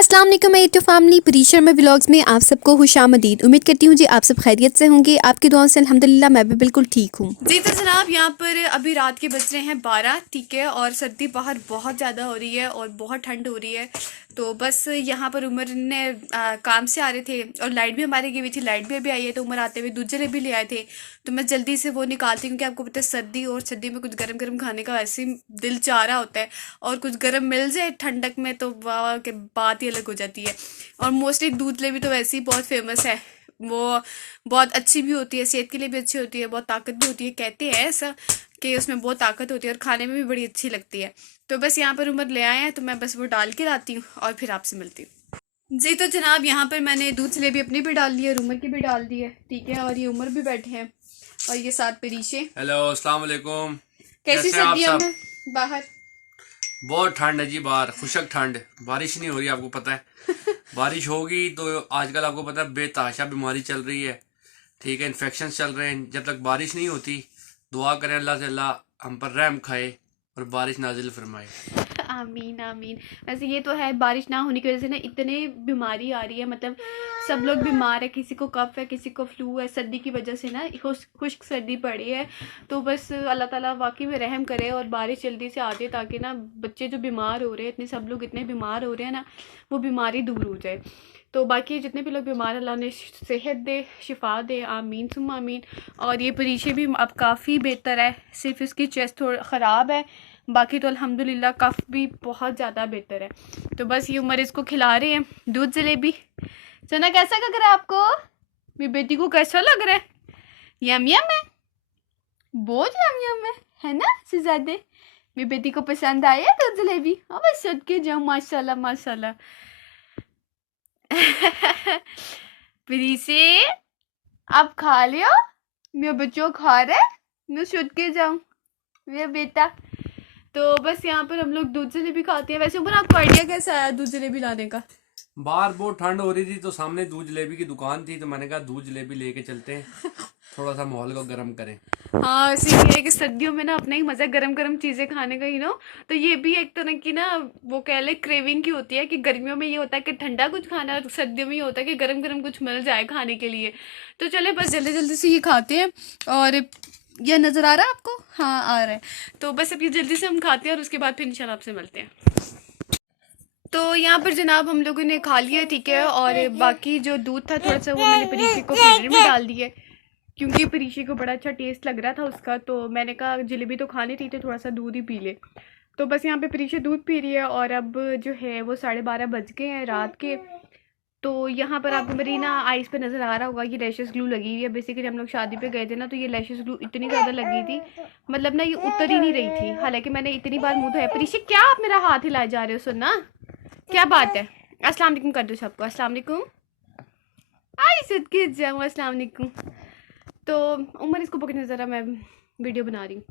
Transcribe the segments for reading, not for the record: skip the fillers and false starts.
अस्सलाम वालेकुम my YouTube family, परीशर में व्लॉग्स में आप सबको खुशामदीद। उम्मीद करती हूँ जी आप सब खैरियत से होंगे। आपकी दुआओं से अल्हम्दुलिल्लाह मैं भी बिल्कुल ठीक हूँ जी। तो जनाब यहाँ पर अभी रात के बज रहे हैं 12, ठीक है, और सर्दी बाहर बहुत ज़्यादा हो रही है और बहुत ठंड हो रही है। तो बस यहाँ पर उमर ने काम से आ रहे थे और लाइट भी हमारी गई हुई थी, लाइट भी अभी आई है। तो उमर आते हुए दूध जलेबी ले आए थे, तो मैं जल्दी से वो निकालती हूँ क्योंकि आपको पता है सर्दी, और सर्दी में कुछ गर्म गर्म खाने का वैसे ही दिल चाह रहा होता है, और कुछ गर्म मिल जाए ठंडक में तो वाह के बात ही अलग हो जाती है। और मोस्टली दूध जलेबी तो वैसे ही बहुत फेमस है, वो बहुत अच्छी भी होती है, सेहत के लिए भी अच्छी होती है, बहुत ताकत भी होती है, कहते हैं ऐसा कि उसमें बहुत ताकत होती है और खाने में भी बड़ी अच्छी लगती है। तो बस यहाँ पर उमर ले आए हैं, तो मैं बस वो डाल के लाती हूँ और फिर आपसे मिलती हूँ जी। तो जनाब यहाँ पर मैंने दूध जलेबी अपनी भी डाल दी है और उमर की भी डाल दी है, ठीक है, और ये उमर भी बैठे हैं और ये साथ परीशे। हेलो अस्सलाम वालेकुम। कैसी सर्दियों में बाहर? बहुत ठंड है जी बाहर, खुशक ठंड, बारिश नहीं हो रही, आपको पता है। बारिश होगी तो आजकल आपको पता है बेतहाशा बीमारी चल रही है, ठीक है, इन्फेक्शन चल रहे हैं। जब तक बारिश नहीं होती दुआ करें अल्लाह से अल्लाह हम पर रहम खाए और बारिश नाजिल फरमाए। आमीन आमीन। वैसे ये तो है, बारिश ना होने की वजह से ना इतने बीमारी आ रही है, मतलब सब लोग बीमार है, किसी को कफ है, किसी को फ्लू है, सर्दी की वजह से ना खुश्क सर्दी पड़ी है। तो बस अल्लाह ताला वाकई में रहम करे और बारिश जल्दी से आ जाए ताकि ना बच्चे जो बीमार हो रहे हैं, इतने सब लोग इतने बीमार हो रहे हैं ना, वो बीमारी दूर हो जाए। तो बाकी जितने भी लोग बीमार, अल्लाह ने सेहत दे, शिफा दे, आमीन सुम्मा आमीन। और ये परीशे भी अब काफ़ी बेहतर है, सिर्फ इसकी चेस्ट थोड़ा ख़राब है, बाकी तो अल्हम्दुलिल्लाह कफ भी बहुत ज़्यादा बेहतर है। तो बस ये उमर इसको खिला रहे हैं दूध जलेबी। सना कैसा लग रहा है आपको? मेरी बेटी को कैसा लग रहा है? यम यम है, बहुत यम यम है ना शहजादे? मेरी बेटी को पसंद आया दूध जलेबी? हाँ बस सद के जाओ, माशाल्लाह माशाल्लाह। प्रीसे आप खा लियो, मेरा बच्चों खा रहा है, मैं सुध के जाऊँ मेरा बेटा। तो बस यहाँ पर हम लोग दूध जलेबी खाते हैं। वैसे ऊपर आपको आइडिया कैसा आया दूध जलेबी लाने का? बाहर बहुत ठंड हो रही थी तो सामने दूध जलेबी की दुकान थी, तो मैंने कहा दूध जलेबी लेके चलते हैं, थोड़ा सा माहौल को गर्म करें। हाँ, ऐसे ये है कि सर्दियों में ना अपना ही मजा, गरम गरम चीजें खाने का, तो ये भी एक तरह की ना वो कह ले क्रेविंग की होती है कि गर्मियों में ये होता है कि ठंडा कुछ खाना, और सर्दियों में ये होता है कि गरम गरम कुछ मिल जाए खाने के लिए। तो चले बस जल्दी जल्दी से ये खाते हैं। और यह नजर आ रहा है आपको? हाँ आ रहा है। तो बस अब ये जल्दी से हम खाते हैं और उसके बाद फिर इंशाल्लाह आपसे मिलते हैं। तो यहाँ पर जनाब हम लोगों ने खा लिया, ठीक है, और बाकी जो दूध था थोड़ा सा वो मैंने परीक्षे को फ्रीजर में डाल दिया क्योंकि परीक्षे को बड़ा अच्छा टेस्ट लग रहा था उसका। तो मैंने कहा जलेबी तो खानी थी तो थोड़ा सा दूध ही पी ले। तो बस यहाँ पे परीक्षे दूध पी रही है और अब जो है वो 12:30 बज गए हैं रात के। तो यहाँ पर आपको मेरी ना आइज़ पे नज़र आ रहा होगा ये लैशेस ग्लू लगी हुई है। बेसिकली हम लोग शादी पे गए थे ना, तो ये लैशेस ग्लू इतनी ज़्यादा लगी थी, मतलब ना ये उतर ही नहीं रही थी, हालांकि मैंने इतनी बार मुँह धोया। परीक्षे क्या आप मेरा हाथ हिलाए जा रहे हो? सुनना क्या बात है? अस्सलाम वालेकुम कर दो सबको, अस्सलाम वालेकुम। आई सिद्ध की जाऊँ, अस्सलाम वालेकुम। तो उमर इसको पकड़ने ज़रा, मैं वीडियो बना रही हूँ।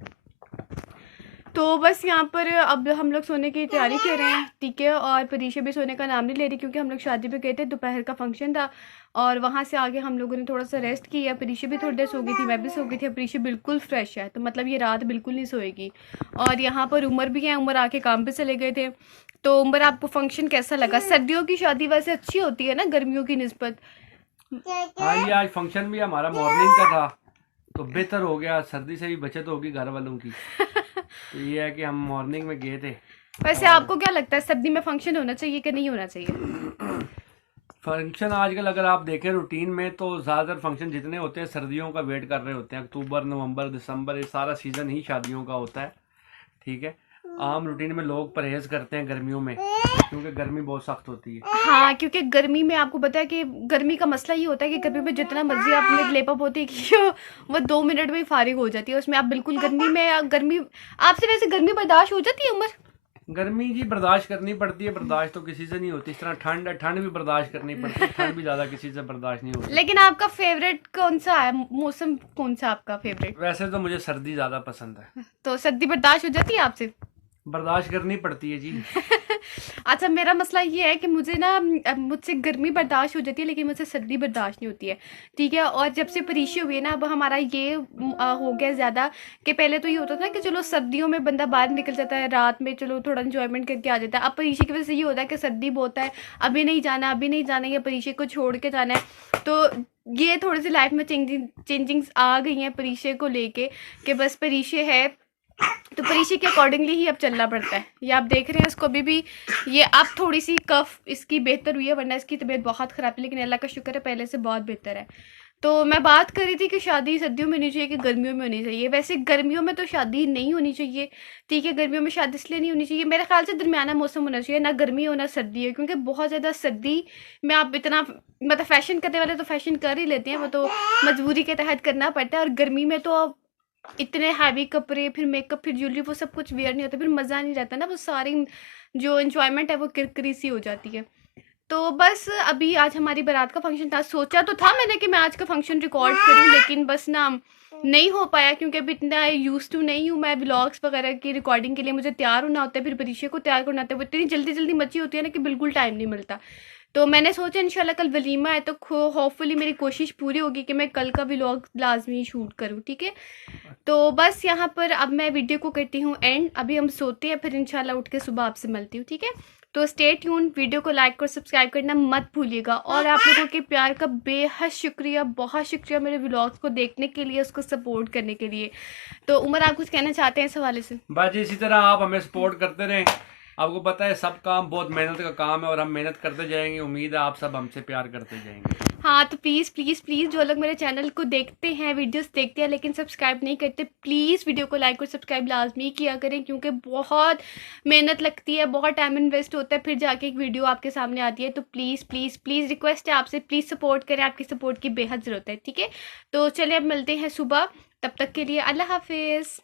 तो बस यहाँ पर अब हम लोग सोने की तैयारी कर रहे हैं, ठीक है, और परीक्षा भी सोने का नाम नहीं ले रही क्योंकि हम लोग शादी पे गए थे, दोपहर का फंक्शन था और वहाँ से आगे हम लोगों ने थोड़ा सा रेस्ट किया। परीक्षा भी थोड़ी देर सो गई थी, मैं भी सो गई थी। परीक्षा बिल्कुल फ्रेश है, तो मतलब ये रात बिल्कुल नहीं सोएगी। और यहाँ पर उमर भी है, उमर आके काम पे चले गए थे। तो उमर आपको फंक्शन कैसा लगा? सर्दियों की शादी वैसे अच्छी होती है ना गर्मियों की निस्बत? हाँ ये आज फंक्शन भी हमारा मॉर्निंग का था तो बेहतर हो गया, सर्दी से भी बचत होगी घर वालों की। तो ये है कि हम मॉर्निंग में गए थे। वैसे आपको क्या लगता है सर्दी में फंक्शन होना चाहिए कि नहीं होना चाहिए? फंक्शन आजकल अगर आप देखें रूटीन में तो ज़्यादातर फंक्शन जितने होते हैं सर्दियों का वेट कर रहे होते हैं। अक्टूबर नवंबर दिसंबर ये सारा सीज़न ही शादियों का होता है, ठीक है। आम रूटीन में लोग परहेज करते हैं गर्मियों में क्योंकि गर्मी बहुत सख्त होती है। हाँ, क्योंकि गर्मी में आपको पता है कि गर्मी का मसला ये होता है कि गर्मी में जितना मर्जी आप में लेपअप होती है कि वो 2 मिनट में ही फारिग हो जाती है, उसमें आप बिल्कुल गर्मी आपसे वैसे गर्मी बर्दाश्त हो जाती है उमर? गर्मी जी बर्दाश्त करनी पड़ती है, बर्दाश्त तो किसी से नहीं होती। इस तरह ठंड है, ठंड भी बर्दाश्त करनी पड़ती है, ठंड भी ज़्यादा किसी से बर्दाश्त नहीं होती। लेकिन आपका फेवरेट कौन सा है मौसम? कौन सा आपका फेवरेट? वैसे तो मुझे सर्दी ज़्यादा पसंद है। तो सर्दी बर्दाश्त हो जाती है आपसे? बर्दाश्त करनी पड़ती है जी। अच्छा, मेरा मसला ये है कि मुझे ना मुझसे गर्मी बर्दाश्त हो जाती है लेकिन मुझसे सर्दी बर्दाश्त नहीं होती है, ठीक है। और जब से परीक्षा हुई है ना, अब हमारा ये हो गया ज़्यादा कि पहले तो ये होता था ना कि चलो सर्दियों में बंदा बाहर निकल जाता है, रात में चलो थोड़ा इंजॉयमेंट करके आ जाता है। अब परीक्षा की वजह से ये होता है कि सर्दी बहुत है, अभी नहीं जाना, अभी नहीं जाना, या परीक्षा को छोड़ के जाना है। तो ये थोड़ी सी लाइफ में चेंजिंग्स आ गई हैं परीक्षा को लेके, कि बस परीक्षा है तो परीक्षा के अकॉर्डिंगली ही अब चलना पड़ता है। ये आप देख रहे हैं इसको अभी भी, ये अब थोड़ी सी कफ इसकी बेहतर हुई है, वरना इसकी तबीयत बहुत ख़राब है, लेकिन अल्लाह का शुक्र है पहले से बहुत बेहतर है। तो मैं बात कर रही थी कि शादी सर्दियों में होनी चाहिए कि गर्मियों में होनी चाहिए। वैसे गर्मियों में तो शादी नहीं होनी चाहिए, ठीक है। गर्मियों में शादी इसलिए नहीं होनी चाहिए, मेरे ख्याल से दरमियाना मौसम होना चाहिए, ना गर्मी हो ना सर्दी हो, क्योंकि बहुत ज़्यादा सर्दी में आप इतना मतलब फ़ैशन करने वाले तो फ़ैशन कर ही लेते हैं, वो तो मजबूरी के तहत करना पड़ता है। और गर्मी में तो आप इतने हैवी कपड़े, फिर मेकअप, फिर ज्वेलरी, वो सब कुछ वियर नहीं होता, फिर मज़ा नहीं रहता ना, वो सारी जो एंजॉयमेंट है वो किरकिरी सी हो जाती है। तो बस अभी आज हमारी बारात का फंक्शन था, सोचा तो था मैंने कि मैं आज का फंक्शन रिकॉर्ड करूं, लेकिन बस ना नहीं हो पाया, क्योंकि अभी इतना यूज टू नहीं हूँ मैं व्लॉग्स वगैरह की रिकॉर्डिंग के लिए। मुझे तैयार होना होता है, फिर परीक्षा को तैयार करना होता है, वो इतनी जल्दी जल्दी मची होती है ना कि बिल्कुल टाइम नहीं मिलता। तो मैंने सोचा इंशाल्लाह कल वलीमा है, तो होपफुली मेरी कोशिश पूरी होगी कि मैं कल का व्लॉग लाजमी शूट करूँ, ठीक है। तो बस यहाँ पर अब मैं वीडियो को करती हूँ एंड, अभी हम सोते हैं, फिर इंशाल्लाह उठ के सुबह आपसे मिलती हूँ, ठीक है। तो स्टे ट्यून, वीडियो को लाइक और सब्सक्राइब करना मत भूलिएगा, और आप लोगों के प्यार का बेहद शुक्रिया, बहुत शुक्रिया मेरे व्लॉग्स को देखने के लिए, उसको सपोर्ट करने के लिए। तो उमर, आप कुछ कहना चाहते हैं इस हवाले से? बस इसी तरह आप हमें सपोर्ट करते रहें। आपको पता है सब काम बहुत मेहनत का काम है और हम मेहनत करते जाएंगे। उम्मीद है आप सब हमसे प्यार करते जाएंगे। हाँ, तो प्लीज़ प्लीज़ प्लीज़ जो लोग मेरे चैनल को देखते हैं, वीडियोस देखते हैं लेकिन सब्सक्राइब नहीं करते, प्लीज़ वीडियो को लाइक और सब्सक्राइब लाजमी किया करें, क्योंकि बहुत मेहनत लगती है, बहुत टाइम इन्वेस्ट होता है, फिर जाके एक वीडियो आपके सामने आती है। तो प्लीज़ प्लीज़ प्लीज़ रिक्वेस्ट है आपसे, प्लीज़ सपोर्ट करें, आपकी सपोर्ट की बेहद ज़रूरत है, ठीक है। तो चलिए अब मिलते हैं सुबह, तब तक के लिए अल्लाह हाफिज़।